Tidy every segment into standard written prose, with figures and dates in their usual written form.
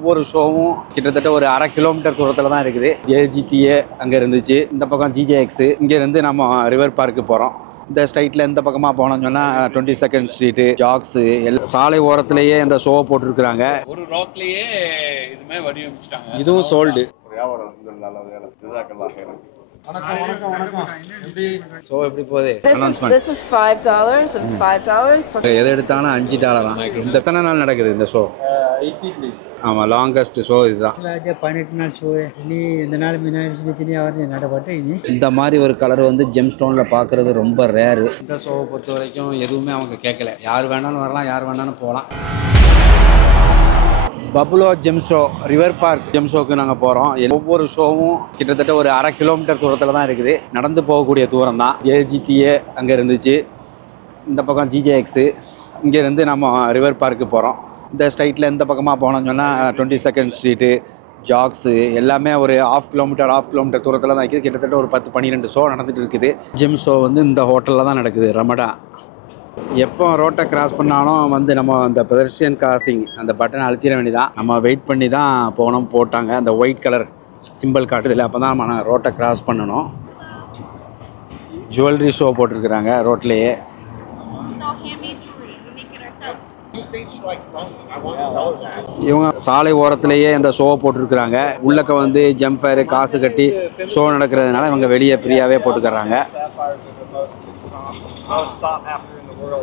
ஒவ்வொரு ஷோவும் கிட்டத்தட்ட ஒரு 1/2 கிலோமீட்டர் தூரத்தில் தான் இருக்குது. JGTA அங்கே இருந்துச்சு, இந்த பக்கம் GJX, இங்கேருந்து நம்ம ரிவர் பார்க்கு போகிறோம். இந்த ஸ்ட்ரைட்டில் இந்த பக்கமாக போனோம்னு சொன்னால் 22nd ஸ்ட்ரீட்டு, ஜாக்ஸு, சாலை ஓரத்துலேயே இந்த ஷோவை போட்டிருக்கிறாங்க. ஒரு ராக்லேயே இதுமே வடிவமைச்சிட்டாங்க. இதுவும் சோல்டு. ஸோ எப்படி போகுது? This is $5 and $5 எதை எடுத்தாலும் $5 தான். இந்த எத்தனை நாள் நடக்குது இந்த ஷோ? 18 days. ஆமாம், லாங்கஸ்ட் ஷோ இதுதான். 18 நாள் ஷோ. இனி இந்த நாள் மீனாட்சி நடப்பட்டு இனி இந்த மாதிரி ஒரு கலர் வந்து ஜெம் ஸ்டோனில் பார்க்குறது ரொம்ப ரேரு. இந்த ஷோவை பொறுத்த வரைக்கும் எதுவுமே அவங்க கேட்கல. யார் வேணாலும் வரலாம், யார் வேணாலும் போகலாம். Pablo GeM show, river park GeM ஷோக்கு நாங்கள் போகிறோம். ஒவ்வொரு ஷோவும் கிட்டத்தட்ட ஒரு 1/2 கிலோமீட்டர் தூரத்தில் தான் இருக்குது. நடந்து போகக்கூடிய தூரம் தான். JGTA அங்கே இருந்துச்சு, இந்த பக்கம் GJX, இங்கேருந்து நம்ம ரிவர் பார்க்கு போகிறோம். இந்த ஸ்ட்ரைட்டில் இந்த பக்கமாக போனோம்னு சொன்னால் 22nd ஸ்ட்ரீட்டு, ஜாக்ஸு, எல்லாமே ஒரு 1/2 கிலோமீட்டர் தூரத்தில் தான் இருக்குது. கிட்டத்தட்ட ஒரு 10-12 ஷோ நடந்துகிட்டு இருக்குது. ஜெம் ஷோ வந்து இந்த ஹோட்டலில் தான் நடக்குது, ரமடா. எப்போ ரோட்டை கிராஸ் பண்ணாலும் வந்து நம்ம அந்த பெடஸ்ட்ரியன் கிராசிங் அந்த பட்டனை அழுத்திட வேண்டியதான். நம்ம வெயிட் பண்ணி தான் போட்டாங்க. அந்த ஒயிட் கலர் சிம்பிள் காட்டுதில்லை, அப்போ தான் நம்ம ரோட்டை கிராஸ் பண்ணணும். ஜுவல்லரி ஷோ போட்டிருக்கிறாங்க ரோட்லேயே. இவங்க சாலை ஓரத்திலேயே இந்த ஷோவை போட்டிருக்கிறாங்க. உள்ளக்க வந்து ஜம்ப் ஃபயர் காசு கட்டி ஷோ நடக்கிறதுனால இவங்க வெளியே ஃப்ரீயாகவே போட்டுக்கிறாங்க.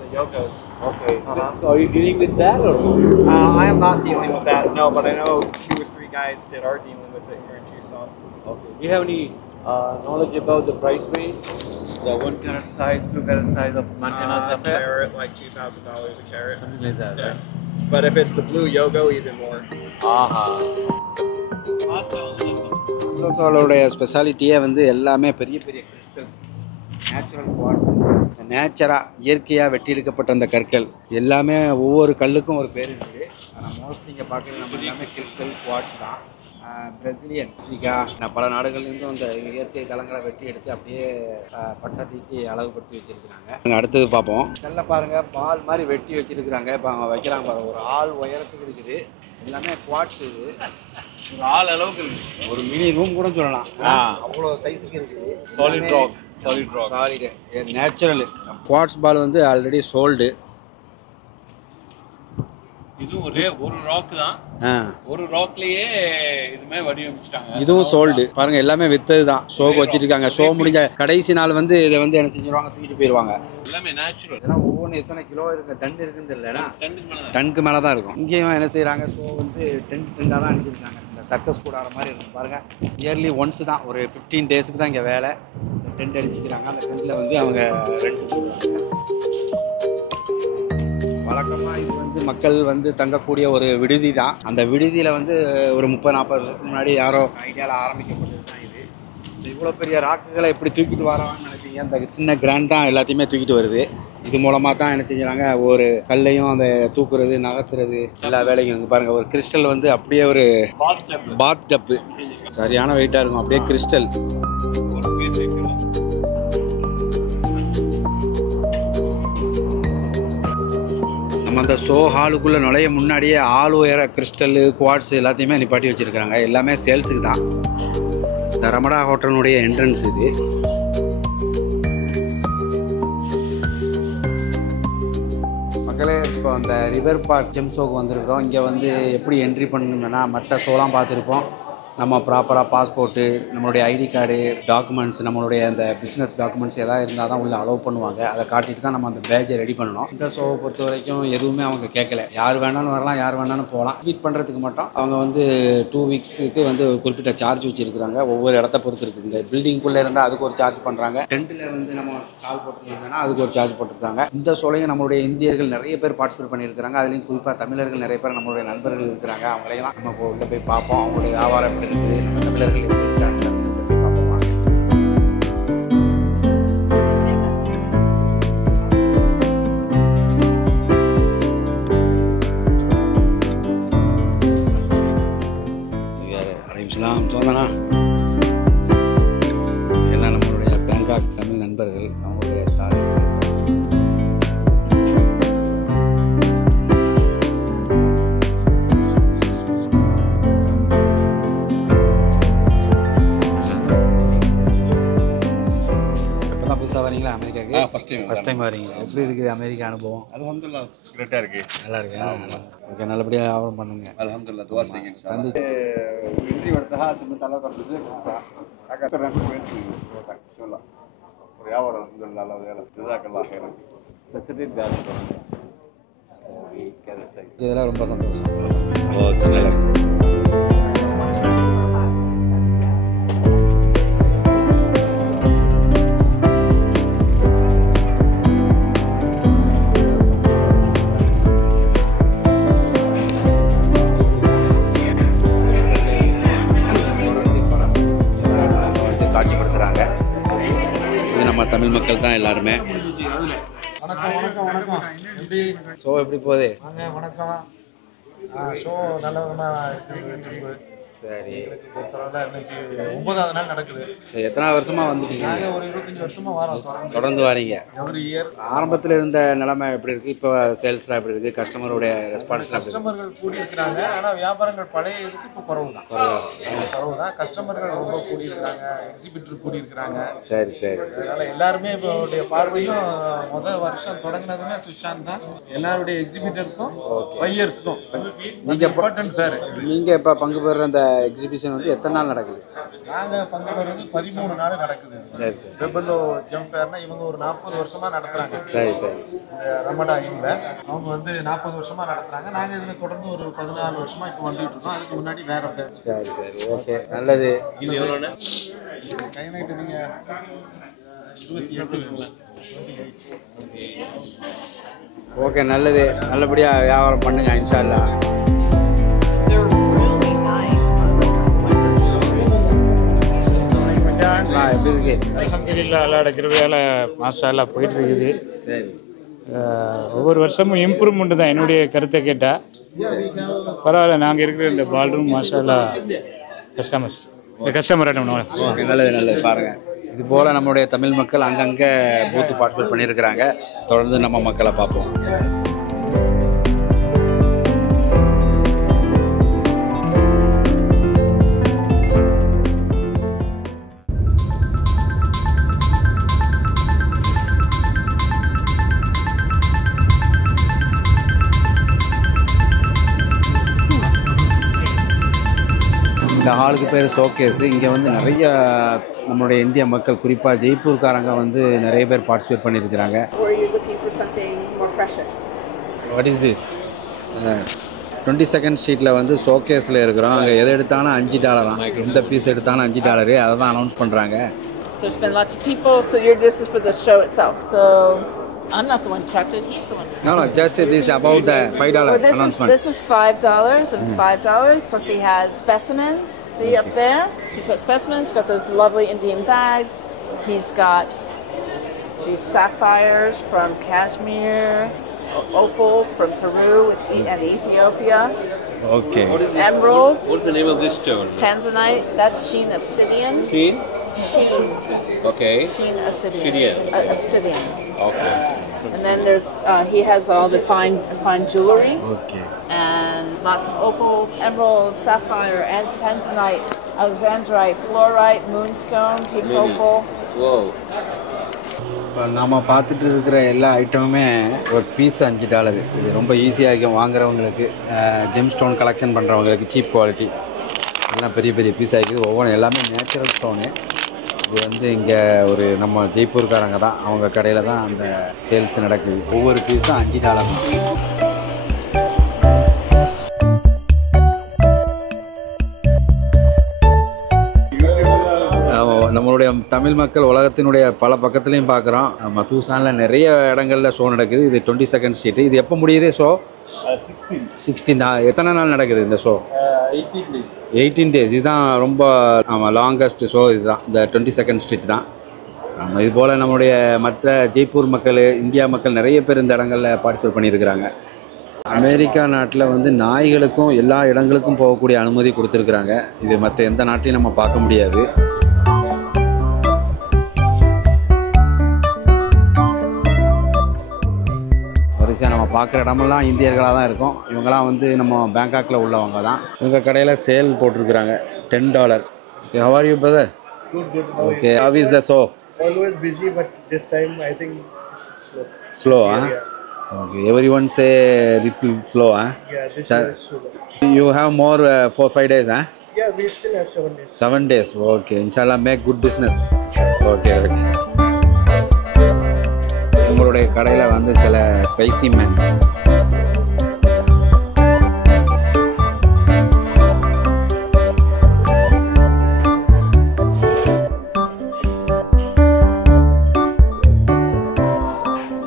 The Yogos. Okay. So are you dealing with that or? I am not dealing with that, no, but I know 2 or 3 guys that are dealing with it here in Tucson. Okay. Do you have any knowledge about the price range? The 1 carat size, 2 carat size of Montana sapphire? Carat, like $2,000 a carat. Something like that, Yeah. right? But if it's the blue Yogo, even more. ஷோலோடைய ஸ்பெஷாலிட்டியே வந்து எல்லாமே பெரிய பெரிய crystals, natural quartz. நேச்சராக இயற்கையாக வெட்டி எடுக்கப்பட்ட அந்த கற்கள் எல்லாமே ஒவ்வொரு கல்லுக்கும் ஒரு பேர் இருக்குது. ஆனால் மோஸ்ட்லி இங்கே பார்க்குறது நம்ம எல்லாமே கிறிஸ்டல் குவார்ட்ஸ் தான். பிரசிலியன், ஆப்பிரிக்கா, பல நாடுகள்லேருந்தும் அந்த இயற்கை தலங்களை வெட்டி எடுத்து அப்படியே பட்டை தீட்டி அழகுபடுத்தி வச்சுருக்கிறாங்க. அடுத்தது பார்ப்போம். கல்ல பாருங்கள், பால் மாதிரி வெட்டி வச்சுருக்கிறாங்க. இப்போ அவங்க வைக்கிறாங்க பாருங்கள், ஒரு ஆள் உயரத்துக்கு இருக்குது. எல்லாமே குவார்ட்ஸ். இது ஒரு ஆள் அளவுக்கு இருக்கு. ஒரு மினி ரூம் கூட சொல்லலாம், அவ்வளோ சைஸுக்கு இருக்குது. Solid rock, solid natural quartz ball வந்து ஆல்ரெடி சோல்டு. இதுவும் ஒரே ஒரு ராக் தான். ஒரு ராக்லயே இதுமே வடிவமைச்சிட்டாங்க. இதுவும் சோல்டு. பாருங்க, எல்லாமே வித்தது தான். ஷோக்கு வச்சிருக்காங்க. ஷோ முடிஞ்ச கடைசி நாள் வந்து இதை வந்து என்ன செஞ்சிருவாங்க, தூக்கிட்டு போயிடுவாங்க. எல்லாமே நேச்சுரல். இதெல்லாம் ஒவ்வொன்று எத்தனை கிலோ இருக்கு, டன் இருக்குன்னு தெரியல, டன்னுக்கு மேலே தான் இருக்கும். இங்கேயும் என்ன செய்யறாங்க, ஷோ வந்து டென்டாக தான் அனுப்பிச்சிருக்காங்க. இந்த சர்க்கஸ் கூட ஆகிற மாதிரி இருக்கும் பாருங்க. இயர்லி ஒன்ஸ் தான், ஒரு 15 டேஸுக்கு தான் இங்கே வேலை. இந்த டென்ட் அடிச்சுக்கிறாங்க. அந்த டென்ட்டில் வந்து அவங்க ரெண்ட் போடுறாங்க. வழக்கமாக இது வந்து மக்கள் வந்து தங்கக்கூடிய ஒரு விடுதி தான். அந்த விடுதியில் வந்து ஒரு 30-40 வருஷத்துக்கு முன்னாடி யாரோ ஐடியாவில் ஆரம்பிக்கப்பட்டது தான் இது. இவ்வளோ பெரிய ராக்குகளை எப்படி தூக்கிட்டு வராங்கன்னு நினைச்சீங்க. அந்த சின்ன கிராண்ட் தான் எல்லாத்தையுமே தூக்கிட்டு வருது. இது மூலமாக தான் என்ன செஞ்சுறாங்க, ஒரு கல்லையும் அந்த தூக்குறது, நகர்த்துறது, எல்லா வேலையும். இங்கே பாருங்கள், ஒரு கிறிஸ்டல் வந்து அப்படியே ஒரு பாத் டப்பு, சரியான வெயிட்டாக இருக்கும், அப்படியே கிறிஸ்டல். நம்ம அந்த ஷோ ஹாலுக்குள்ளே நுழைய முன்னாடியே ஆள் உயர கிறிஸ்டல், குவார்ட்ஸ் எல்லாத்தையுமே நிப்பாட்டி வச்சுருக்காங்க. எல்லாமே சேல்ஸுக்கு தான். இந்த ரமடா ஹோட்டலுடைய என்ட்ரன்ஸ் இது. மக்களே, இப்போ அந்த ரிவர் பார்க் ஜெம் ஷோக்கு வந்திருக்கிறோம். இங்கே வந்து எப்படி என்ட்ரி பண்ணணுங்கன்னா, மற்ற ஷோலாம் பார்த்துருப்போம். நம்ம ப்ராப்பராக பாஸ்போர்ட்டு, நம்மளுடைய ஐடி கார்டு, டாக்குமெண்ட்ஸ், நம்மளுடைய அந்த பிஸ்னஸ் டாக்குமெண்ட்ஸ் எதாவது இருந்தால் தான் உள்ளே அலோவ் பண்ணுவாங்க. அதை காட்டிட்டு தான் நம்ம அந்த பேஜை ரெடி பண்ணணும். இந்த ஷோவை பொறுத்த வரைக்கும் எதுவுமே அவங்க கேட்கல. யார் வேணாலும் வரலாம், யார் வேணாலும் போகலாம். ட்வீட் பண்ணுறதுக்கு மட்டும் அவங்க வந்து 2 வீக்ஸுக்கு வந்து ஒரு குறிப்பிட்ட சார்ஜ் வச்சுருக்காங்க. ஒவ்வொரு இடத்த பொறுத்து இருக்குது. இந்த பில்டிங்குள்ளே இருந்தால் அதுக்கு ஒரு சார்ஜ் பண்ணுறாங்க. டென்ட்டில் வந்து நம்ம கால் போட்டுருந்தோம்னா அதுக்கு ஒரு சார்ஜ் போட்டுருக்காங்க. இந்த ஷோலையும் நம்மளுடைய இந்தியர்கள் நிறைய பேர் பார்ட்டிசிபேட் பண்ணியிருக்கிறாங்க. அதுலேயும் குறிப்பாக தமிழர்கள் நிறைய பேர் நம்மளுடைய நண்பர்கள் இருக்கிறாங்க. அவங்களையெல்லாம் நம்ம உள்ளே போய் பார்ப்போம். அவங்களுடைய வியாபாரம் எப்படி இருக்குது, நம்ம தமிழர்கள் எப்படி இருக்காங்க, போய் பார்ப்போம். அலைம்ஸ்லாம் தோந்தனா எல்லாம் நம்மளுடைய பேங்காக் தமிழ் நண்பர்கள், அவங்களுடைய ஸ்டார். ஃபர்ஸ்ட் டைம் வரீங்க. எப்படி இருக்குது அமெரிக்கா அனுபவம்? அல்ஹம்துலில்லாஹ் கிரேட்டாக இருக்குது. நல்லா இருக்கா? ஓகே, நல்லபடியாக வியாபாரம் பண்ணுங்க. அல்ஹம்துலில்லாஹ் துவா செய்யுங்க சந்தி இன்றி வர்த்தக அதுக்கு தலை கட்டுறது அக்கறை சொல்லலாம் ஒரு வியாபாரம் அல்ஹம்துலில்லாஹ் அல்லாஹ் வேலை ஜஸாக்கல்லாஹ் ஹைரன். Specific Gaston. We can say. இதெல்லாம் ரொம்ப சந்தோஷம். ஓகே நல்லா காட்சிப்படுத்துகிறாங்க. இது நம்ம தமிழ் மக்கள் தான் எல்லாருமே. ஷோ எப்படி போகுது? வணக்கம். ஷோ நல்ல விதமாக சரி, இன்னைக்கு 9வது நாள் நடக்குது. சரி. எத்தனை வருஷமா வந்துட்டீங்க? நாங்கள் ஒரு 25 வருஷமா வரோம். தொடர்ந்து வரீங்க. Every year. ஆரம்பத்தில் இருந்த நிலைமை எப்படி இருக்குது? இப்போ சேல்ஸ்லாம் எப்படி இருக்குது? கஸ்டமருடைய ரெஸ்பான்ஸ்லாம் எப்படி இருக்குது? கஸ்டமர்கள் கூடி இருக்கிறாங்க. ஆனால் வியாபாரங்கள் பழைய இதுக்கு இப்போ குறவு தான். கஸ்டமர்கள் ரொம்ப கூடி இருக்கிறாங்க. எக்ஸிபிட்டர் கூடி இருக்கிறாங்க. சரி சரி. அதனால எல்லாருமே இப்போ பார்வையும் முதல் வருஷம் தொடங்கினதுமே சுஷாந்த் தான். எல்லாருடைய எக்ஸிபிட்டருக்கும் பையர்ஸுக்கும் நீங்கள் இம்பார்ட்டன்ட் ஃபேர். நீங்கள் இப்போ பங்கு பெறுற அந்த எக்ஸிபிஷன் வந்து எத்தனை நாள் நடக்குது? நாங்கள் பங்கு பெறுறது 13 நாள் நடக்குது. சரி சரி. வெபலோ ஜம் ஃபேர்னா இவங்க ஒரு 40 வருஷமா நடத்துறாங்க. சரி சரி. இந்த ரமடா இன்ல அவங்க வந்து 40 வருஷமா நடத்துறாங்க. நாங்க இதுல தொடர்ந்து ஒரு 14 வருஷமா இப்போ வந்துட்டு இருக்கோம். அதுக்கு முன்னாடி வேற ஃபேர். சரி சரி. ஓகே, நல்லது. இது எவ்வளோண்ணா? கை நைட்டு நீங்க 28 ஓகே, நல்லது. நல்லபடியாக வியாபாரம் பண்ணுங்க இன்ஷா அல்லாஹ். எப்படி இருக்கு? அல்ஹம்துலில்லாஹ் அல்லாஹ்வோட கிருபையால மாஷா அல்லாஹ் போயிட்டு இருக்குது. சரி. ஒவ்வொரு வருஷமும் இம்ப்ரூவ்மெண்ட் தான் என்னுடைய கருத்தை கேட்டால். பரவாயில்ல, நாங்கள் இருக்கிற இந்த பால்ரூம் மாஷா அல்லாஹ் கஸ்டமர் ஓகே, நல்லது நல்லது. பாருங்கள், இது போல் நம்மளுடைய தமிழ் மக்கள் அங்கங்கே பூத்து பார்ட்டிசிபேட் பண்ணியிருக்கிறாங்க. தொடர்ந்து நம்ம மக்களை பார்ப்போம். இந்த ஹாலுக்கு பேர் ஷோகேஸு. இங்கே வந்து நிறைய நம்மளுடைய இந்திய மக்கள், குறிப்பாக ஜெய்ப்பூர்காரங்க வந்து நிறைய பேர் பார்ட்டிசிபேட் பண்ணியிருக்கிறாங்க. Or you're looking for something more precious? What is this? 22nd ஸ்ட்ரீட்டில் வந்து ஷோகேஸில் இருக்கிறோம். அங்கே எதை எடுத்தாலும் $5. எந்த பீஸ் எடுத்தாலும் $5. அதை தான் அனௌன்ஸ் பண்ணுறாங்க. There's been lots of people, so this is for the show itself. So I'm not the one to talk to. He's the one. No, just this about the $5 announcement. This is $5 and $5. Plus he has specimens. See up there? He's got specimens. He's got those lovely Indian bags. He's got these sapphires from Kashmir, opal from Peru and Ethiopia. Okay. Emeralds. What's the name of this stone? Tanzanite. That's sheen obsidian. Sheen? Sheen. Okay. Sheen obsidian. Obsidian. Obsidian. Okay. And then there's he has all the fine jewelry. Okay. And lots of opals, emeralds, sapphire, and tanzanite, alexandrite, fluorite, moonstone, pink opal. Whoa. இப்போ நாம் பார்த்துட்டு இருக்கிற எல்லா ஐட்டமுமே ஒரு piece $5. இது ரொம்ப ஈஸியாக இருக்கும் வாங்குறவங்களுக்கு. ஜெம் ஸ்டோன் கலெக்ஷன் பண்ணுறவங்களுக்கு சீப் குவாலிட்டி எல்லாம் பெரிய பெரிய பீஸ் ஆகிக்குது. ஒவ்வொன்றும் எல்லாமே நேச்சுரல் ஸ்டோனு. இது வந்து இங்கே ஒரு நம்ம ஜெய்ப்பூர்காரங்க தான், அவங்க கடையில் தான் அந்த சேல்ஸ் நடக்குது. ஒவ்வொரு பீஸும் $5 தான். நம்மளுடைய தமிழ் மக்கள் உலகத்தினுடைய பல பக்கத்துலையும் பார்க்குறோம். நம்ம தூசானில் நிறைய இடங்களில் ஷோ நடக்குது. இது 22nd ஸ்ட்ரீட். இது எப்போ முடியுது ஷோ? 16 தான். எத்தனை நாள் நடக்குது இந்த ஷோ? 18 days. இதுதான் ரொம்ப லாங்கஸ்ட் ஷோ. இதுதான் இந்த 22nd ஸ்ட்ரீட் தான். இது போல் நம்மளுடைய மற்ற ஜெய்ப்பூர் மக்கள், இந்தியா மக்கள் நிறைய பேர் இந்த இடங்களில் பார்ட்டிசிபேட் பண்ணியிருக்கிறாங்க. அமெரிக்கா நாட்டில் வந்து நாய்களுக்கும் எல்லா இடங்களுக்கும் போகக்கூடிய அனுமதி கொடுத்துருக்குறாங்க. இது மற்ற எந்த நாட்டையும் நம்ம பார்க்க முடியாது. வரிசையாக நம்ம பார்க்குற இடமெல்லாம் இந்தியர்களாக தான் இருக்கும். இவங்கெல்லாம் வந்து நம்ம பேங்காக்கில் உள்ளவங்க தான். இவங்க கடையில் சேல் போட்டிருக்கிறாங்க $10. How are you, brother? Good. Okay. How is the show? Always busy, but this time I think Slow, huh? Okay. Everyone say little slow, huh? Yeah, this Sir, year is slow. You have more 4-5 days, huh? Yeah, we still have 7 days. 7 days. Okay. Inshallah, make good business. Okay. Okay. உங்களுடைய கடையில் வந்து சில spicy mens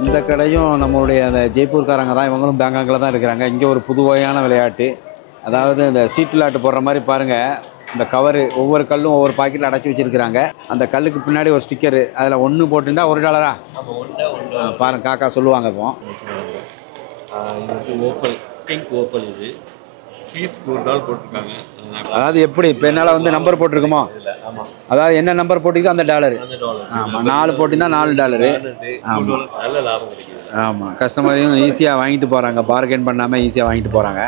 இந்த கடையும் நம்மளுடைய அந்த ஜெய்ப்பூர்காரங்க தான், இவங்களும் பேங்காக்கில் தான் இருக்கிறாங்க. இங்கே ஒரு புதுவையான விளையாட்டு, அதாவது இந்த சீட்டு விளையாட்டு போடுற மாதிரி பாருங்கள். இந்த கவரு ஒவ்வொரு கல்லும் ஒவ்வொரு பாக்கெட்டில் அடைச்சி வச்சுருக்கிறாங்க. அந்த கல்லுக்கு பின்னாடி ஒரு ஸ்டிக்கரு, அதில் $1 போட்டுருந்தா $1. பாருங்க, காக்கா சொல்லுவாங்க. இப்போ இது வந்து ஓப்பல், பிங்க் ஓப்பல். இது பீஸ் $1 போட்டிருக்காங்க. அதாவது எப்படி இப்போ என்னால் வந்து நம்பர் போட்டிருக்குமோ, அதாவது என்ன நம்பர் போட்டிருக்கோ அந்த $. ஆமாம், 4 போட்டிருந்தா $4. ஆமாம், நல்ல லாபம் கிடைக்குது. ஆமாம், கஸ்டமரையும் ஈஸியாக வாங்கிட்டு போகிறாங்க, பார்கெயின் பண்ணாமல் ஈஸியாக வாங்கிட்டு போகிறாங்க.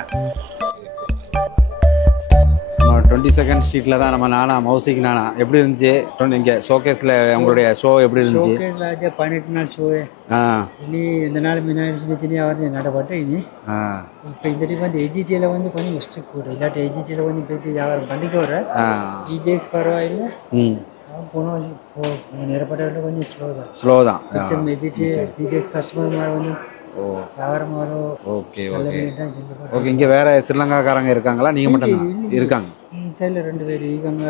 22nd ஸ்ட்ரீட்டில் தான் நம்ம நானா மௌசிக் நானா. எப்படி இருந்துச்சு இங்கே ஷோகேஸில் உங்களுடைய ஷோ எப்படி இருந்துச்சு? ஷோகேஸில் ஆச்சு 18 நாள் ஷோ. இனி இந்த நாள் மீனாட்சி சின்ன சின்ன வந்து நடப்பட்டு இனி இப்போ இந்த டைம் வந்து எஜிடியில் வந்து கொஞ்சம் மிஸ்டேக் கூட இல்லாட்டி எஜிடியில் வந்து பேசி வியாபாரம் பண்ணிக்க வர ஜிஜேஎக்ஸ் பரவாயில்லை. போனோம் நிறப்பட்ட கொஞ்சம் ஸ்லோ தான் மிச்சம் எஜிடி ஜிஜேஎக்ஸ் கஸ்டமர் மாதிரி கொஞ்சம் வியாபாரம் வரும். Okay okay okay. இங்கே வேறு ஸ்ரீலங்காக்காரங்க இருக்காங்களா? நீங்கள் மட்டும் தான் இருக்காங்க? சைடில் 2 பேர் இருக்காங்க.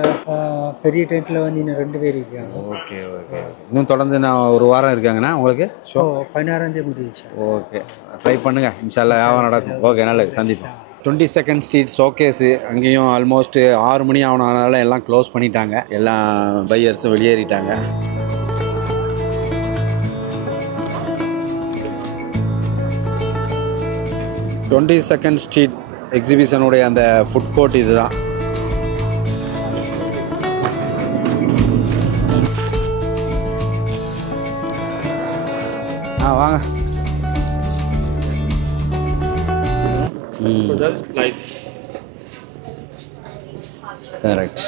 பெரிய டென்ட்டில் வந்து இன்னும் 2 பேர் இருக்காங்க. Okay okay. இன்னும் தொடர்ந்து நான் ஒரு வாரம் இருக்காங்கண்ணா உங்களுக்கு ஷோ? 16ஆம் தேதி முடிச்சு. ஓகே, ட்ரை பண்ணுங்கள், இன்ஷால்லா வியாபாரம் நடக்கும். ஓகே, நல்லது, சந்திப்போம். 22nd ஸ்ட்ரீட் ஷோகேஸு, அங்கேயும் ஆல்மோஸ்ட் 6 மணி ஆனதுனால எல்லாம் க்ளோஸ் பண்ணிட்டாங்க. எல்லாம் பையர்ஸும் வெளியேறிட்டாங்க. 22nd ஸ்ட்ரீட் எக்ஸிபிஷனுடைய அந்த ஃபுட் கோர்ட் இதுதான். வாங்க. கரெக்ட்.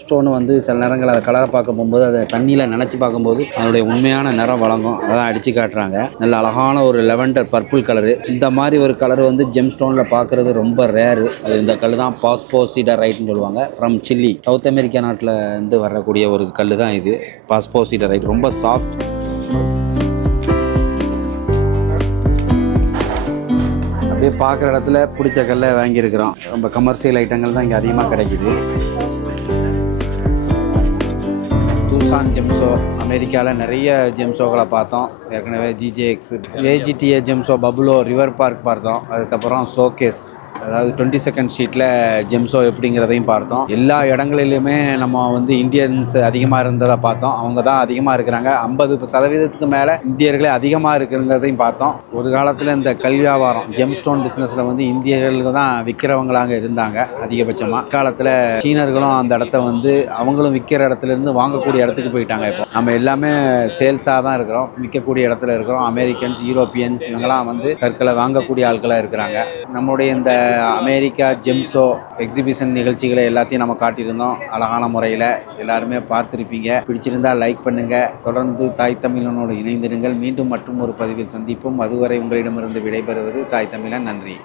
ஸ்டோனு வந்து சில நேரங்கள் அதை கலரை பார்க்க போகும்போது அதை தண்ணியில் நினச்சி பார்க்கும்போது அதனுடைய உண்மையான நிறம் வழங்கும். அதான் அடித்து காட்டுறாங்க. நல்ல அழகான ஒரு லெவண்டர் பர்பிள் கலரு. இந்த மாதிரி ஒரு கலர் வந்து ஜெம் ஸ்டோனில் பார்க்குறது ரொம்ப ரேரு. அது இந்த கல் தான் பாஸ்போசிடரைட்னு சொல்லுவாங்க. ஃப்ரம் சில்லி, சவுத் அமெரிக்கா நாட்டில் இருந்து வரக்கூடிய ஒரு கல் தான் இது, பாஸ்போசிடரைட். ரொம்ப சாஃப்ட். அப்படியே பார்க்குற இடத்துல பிடிச்ச கல்லை வாங்கியிருக்கிறோம். ரொம்ப கமர்ஷியல் ஐட்டங்கள் தான் இங்கே அதிகமாக கிடைக்குது. டூசான் ஜெம்ஸோ, அமெரிக்காவில் நிறைய ஜெம்ஸோக்களை பார்த்தோம். ஏற்கனவே ஜிஜேஎக்ஸ், ஏஜிடிஏ ஜெம்ஸோ, பபுலோ, ரிவர் பார்க் பார்த்தோம். அதுக்கப்புறம் ஷோகேஸ், அதாவது 22nd ஸ்ட்ரீட்டில் ஜெம்ஸோ எப்படிங்கிறதையும் பார்த்தோம். எல்லா இடங்களிலுமே நம்ம வந்து இந்தியன்ஸ் அதிகமாக இருந்ததை பார்த்தோம். அவங்க தான் அதிகமாக இருக்கிறாங்க. 50% மேலே இந்தியர்களே அதிகமாக இருக்கிறதையும் பார்த்தோம். ஒரு காலத்தில் இந்த கல் வியாபாரம் ஜெம் ஸ்டோன் பிஸ்னஸில் வந்து இந்தியர்களுக்கு தான் விற்கிறவங்களாங்க இருந்தாங்க அதிகபட்சமாக. காலத்தில் சீனர்களும் அந்த இடத்த வந்து அவங்களும் விற்கிற இடத்துலேருந்து வாங்கக்கூடிய இடத்துக்கு போயிட்டாங்க. இப்போ நம்ம எல்லாமே சேல்ஸாக தான் இருக்கிறோம், விற்கக்கூடிய இடத்துல இருக்கிறோம். அமெரிக்கன்ஸ், யூரோப்பியன்ஸ் இவங்கெல்லாம் வந்து கற்களை வாங்கக்கூடிய ஆட்களாக இருக்கிறாங்க. நம்முடைய இந்த அமெரிக்கா ஜெம்ஸோ எக்ஸிபிஷன் நிகழ்ச்சிகளை எல்லாத்தையும் நம்ம காட்டியிருந்தோம் அழகான முறையில். எல்லாருமே பார்த்துருப்பீங்க. பிடிச்சிருந்தால் லைக் பண்ணுங்கள். தொடர்ந்து தாய் தமிழனோடு இணைந்திருங்கள். மீண்டும் மற்றும் ஒரு பதிவில் சந்திப்போம். அதுவரை உங்களிடமிருந்து விடைபெறுவது தாய் தமிழன். நன்றி.